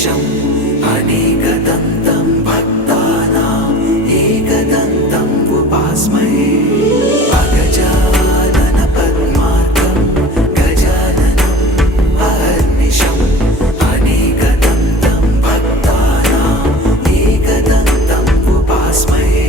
अहर्निशम् अनेकदन्तं भक्तानाम् एकदन्तम् उपास्महे अगजानन पद्मार्कं गजाननम् अहर्निशम् अनेकदन्तं भक्तानाम् एकदन्तम् उपास्महे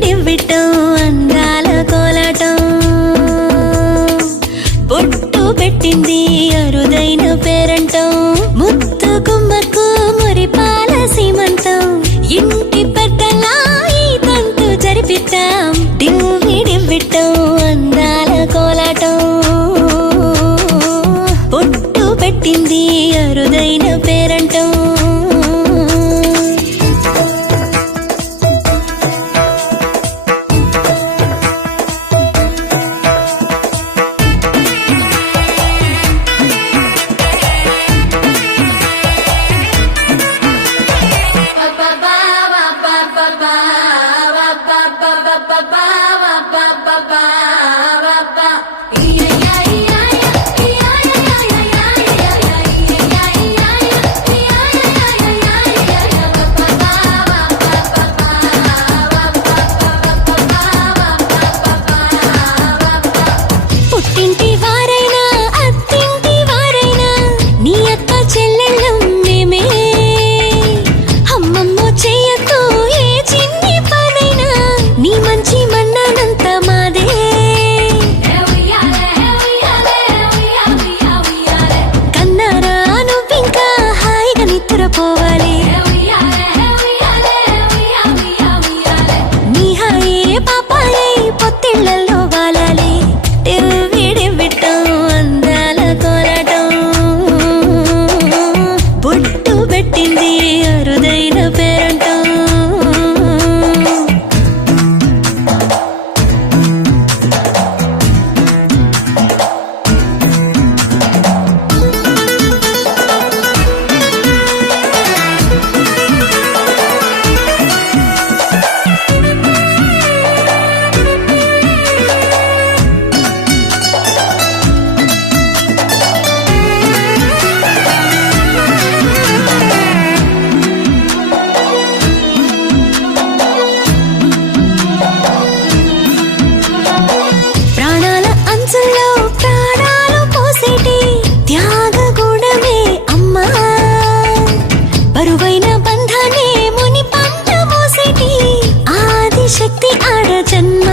డివ్విడివ్విటం అందాల కోలాటం బొట్టు పెట్టింది అరుదైన పేరంటం ముత్తు గుమ్మకు మురిపాల సీమంతం ఇంటి పెద్దలా ఈ తంతు జరిపిద్దాం డివ్విడివ్విటం అందాల కోలాటం బొట్టు పెట్టింది అరుదైన పేరంటం పుట్టింటి వారైనా అత్తింటి వారైనా నీ అక్క చెల్లెళ్ళం మేమే అమ్మమ్మో చెయ్యకు ఏ చిన్ని పనైనా నీ మంచి మన్నానంత మాదే కన్నారా నువ్వింకా హాయిగా నిద్రపోవాలి నీ హాయే పాపాయే పొత్తిళ్లలో వాలాలి డివ్విడివ్విటం అందాల కోలాటం బొట్టు పెట్టింది అరుదైన పేరంటం ప్రాణాల అంచుల్లో ప్రాణాలు పోసేటి త్యాగగుణమే అమ్మా బరువైన బంధాన్ని ముని పంట మోసేటి ఆదిశక్తి ఆడ జన్మ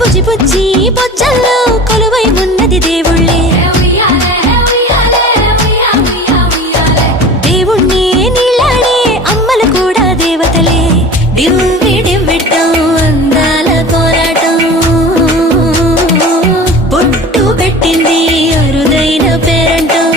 బుజ్జి బుజ్జి బొజ్జల్లో కొలువై ఉన్నది దేవుళ్ళే దేవుణ్ణి నీళ్ళాడే అమ్మలు కూడా దేవతలే డివ్విడివ్విటం అందాల కోలాటం బొట్టు పెట్టింది అరుదైన పేరంటం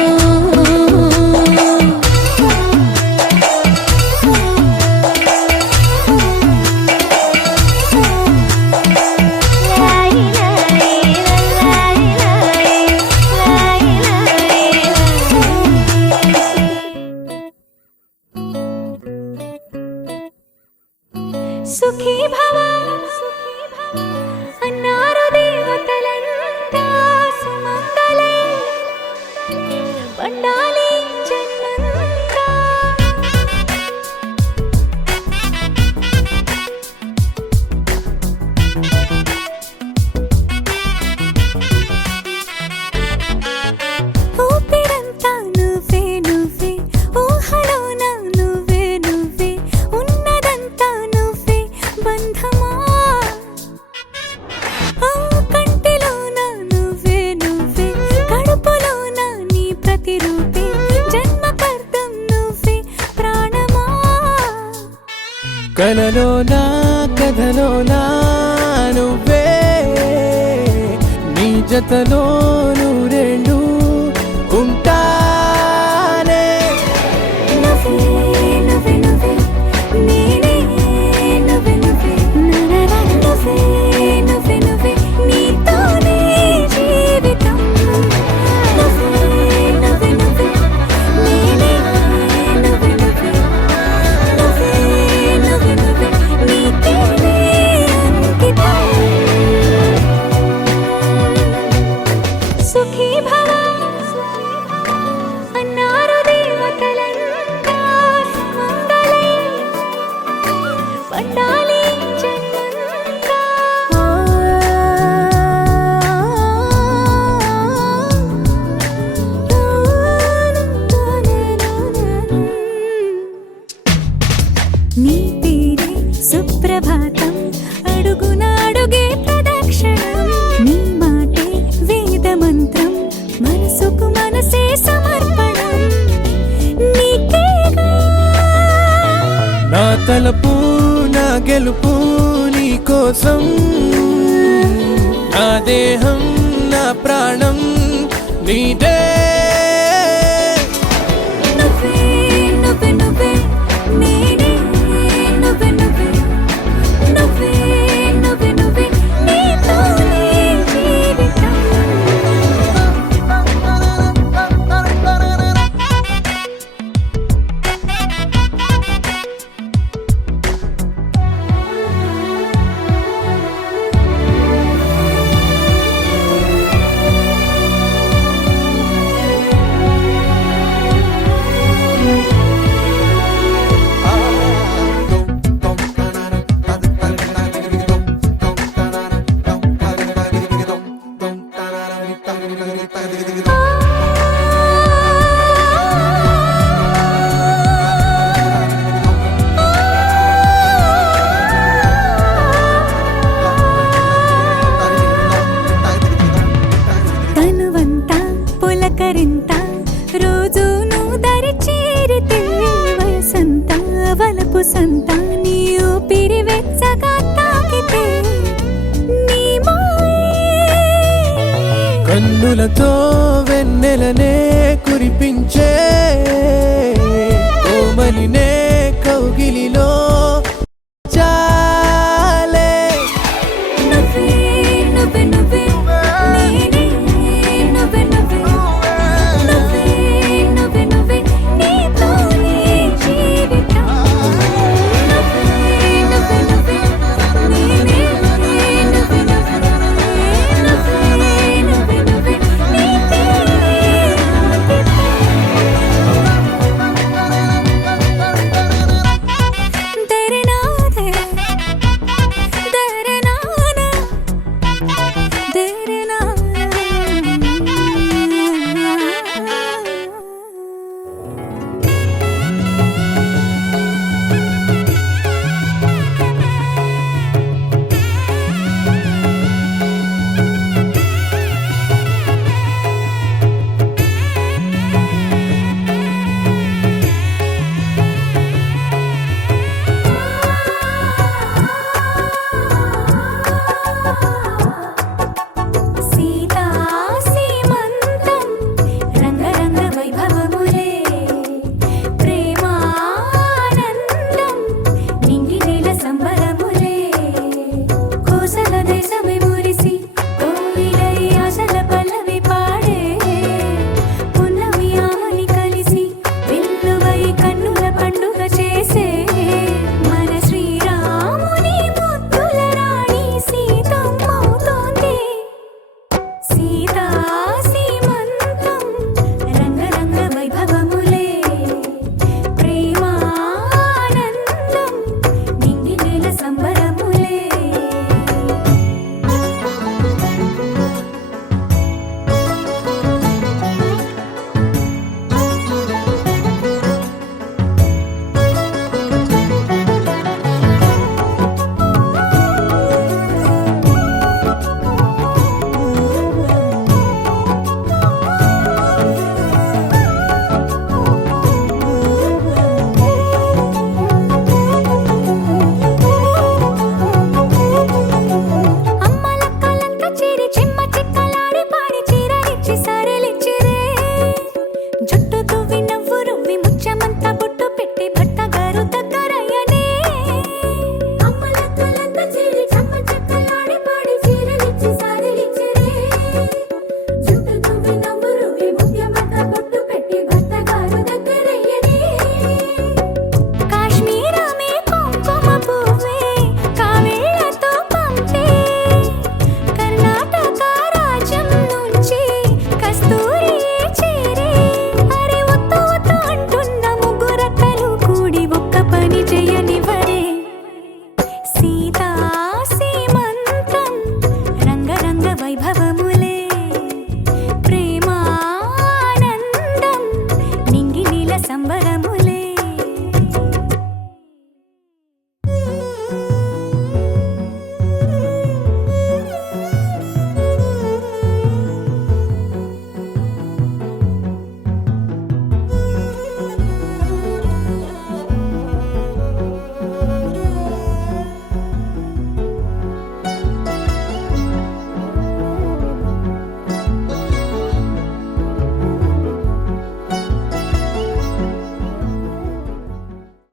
సుఖీ భవ అన్నారు దేవతలంతా సుమంగళే పండాలి జన్మంతా ఊపిరంతా నువ్వే నువ్వే ఊహలోన నువ్వే నువ్వే ఉన్నదంతా నువ్వే బంధమా కంటిలోన నువ్వే నువ్వే కడుపులోన నీ ప్రతిరూపే జన్మకర్తం నువ్వే ప్రాణమా కలలోనా కథలోనా నువ్వే నీ జతలో నూరేళ్ళు ఉంటానే నువ్వే నువ్వే నువ్వే నేనే నువ్వే నువ్వే నరరా నువ్వే నువ్వే నువ్వే నీతోనే జీవితం నువ్వే నువ్వే నువ్వే నేనే నువ్వే నువ్వే నువ్వే నువ్వే నువ్వే నీకేనే అంకితం సుఖీ భవ అన్నారు దేవతలంతా సుమంగళే పండాలి జన్మంతా తలపు నా గెలుపు నీ కోసం నా దేహం నా ప్రాణం నీదే నువ్వే నువ్వే నువ్వే నేనే నువ్వే నువ్వే నువ్వే నువ్వే నువ్వే నీతోనే జీవితం తనువంతా పులకరింత రోజు నువ్వు దరి చేరితే వసంత వలపు సంత నీ ఊపిరి వెచ్చగా తాకితే నీ మాయే కన్నులతో వెన్నెలనే కురిపించే కోమలినే కౌగిలిలో